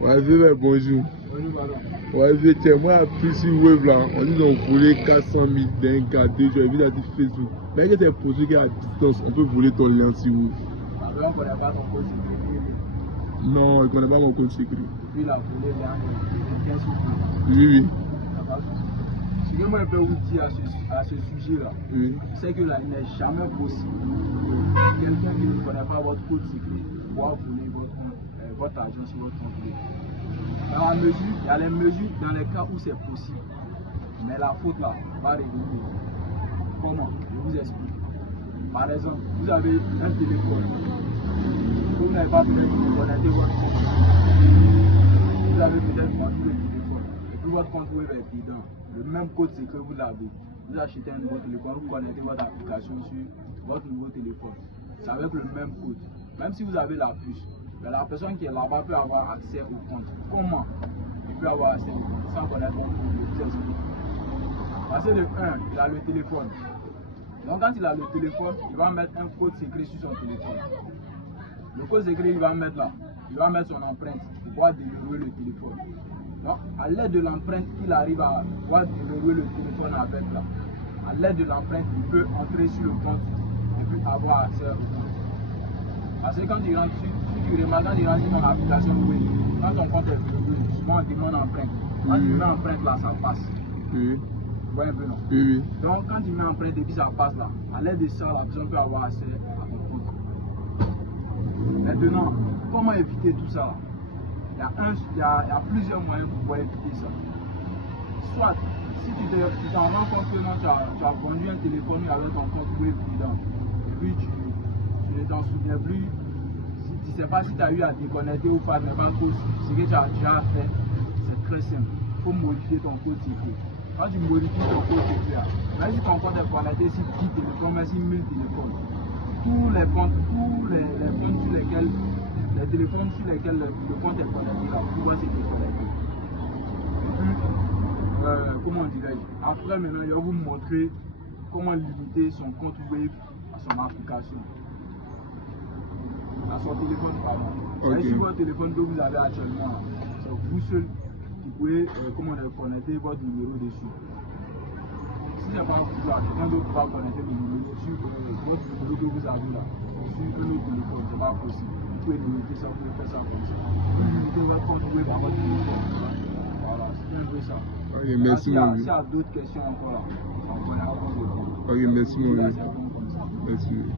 Ouais, bonjour. Bonjour, pardon. Ouais, tiens, moi, plus sur Wave là, on dit qu'on volé 400 000 d'un cas, 2 jours, j'ai vu ça sur Facebook. Mais que c'est pour ceux qui sont à distance, on peut voler ton lien sur vous. Ah, on ne connaît pas ton code sécurité. Non, on ne connaît pas mon code secret. Puis il a volé les 15 sous. Oui. Ce que moi je peux vous dire à ce sujet-là, Oui. c'est que là, il n'est jamais possible que quelqu'un qui ne connaît pas votre code secret pourra voler votre argent sur votre compte. Il y a les mesures dans les cas où c'est possible. Mais la faute là va revenir. Comment? Je vous explique. Par exemple, vous avez un téléphone. Vous n'avez pas peut-être connecté votre compte. Vous avez peut-être vendu le téléphone. Et puis votre compte web est dedans. Le même code secret vous l'avez. Vous achetez un nouveau téléphone, vous connectez votre application sur votre nouveau téléphone. C'est avec le même code. Même si vous avez la puce, mais la personne qui est là-bas peut avoir accès au compte. Comment il peut avoir accès au compte sans connaître votre compte? Parce que le 1, il a le téléphone. Donc quand il a le téléphone, il va mettre un code secret sur son téléphone. Le code secret, il va mettre là. Il va mettre son empreinte pour pouvoir déverrouiller le téléphone. Donc, à l'aide de l'empreinte, il arrive à pouvoir déverrouiller le téléphone avec là. À l'aide de l'empreinte, il peut entrer sur le compte et puis avoir accès au compte. Parce que quand il rentre sur ton application web, quand ton compte est verrouillé, souvent on demande l'empreinte. Quand tu mets l'empreinte là, ça passe. Oui. Vous voyez un peu non? Oui. Donc quand tu mets l'empreinte et puis ça passe là, à l'aide de ça, la personne peut avoir accès à ton compte. Maintenant, comment éviter tout ça? Il y a plusieurs moyens pour pouvoir éviter ça. Soit, si tu t'en rends compte que non, tu as vendu un téléphone avec ton compte web dedans, et puis tu ne t'en souviens plus, tu ne sais pas si tu as eu à déconnecter ou pas, mais par contre, ce que tu as déjà fait, c'est très simple. Il faut modifier ton code secret. Quand tu modifies ton code secret, même si ton compte est connecté sur 10 téléphones, même sur 1000 téléphones, tous les comptes sur lesquels les téléphones sur lesquels le compte est connecté, là, vous pouvez se déconnecter. Et puis, comment dirais-je? Après, maintenant, je vais vous montrer comment limiter son compte web à son application. À son téléphone, pardon. Okay. Sur votre téléphone que vous avez actuellement, c'est vous seul qui pouvez connecter votre numéro dessus. Si ce n'est pas vous, quelqu'un d'autre va connecter le numéro sur votre numéro que vous avez là, sur un autre téléphone, ce n'est pas possible. Vous pouvez limiter ça, vous pouvez faire ça comme ça. Vous limitez votre compte web à votre téléphone. Voilà, c'est un peu ça. Ok, merci. S'il y a d'autres questions encore là, on va vous répondre. Ok, merci. Merci.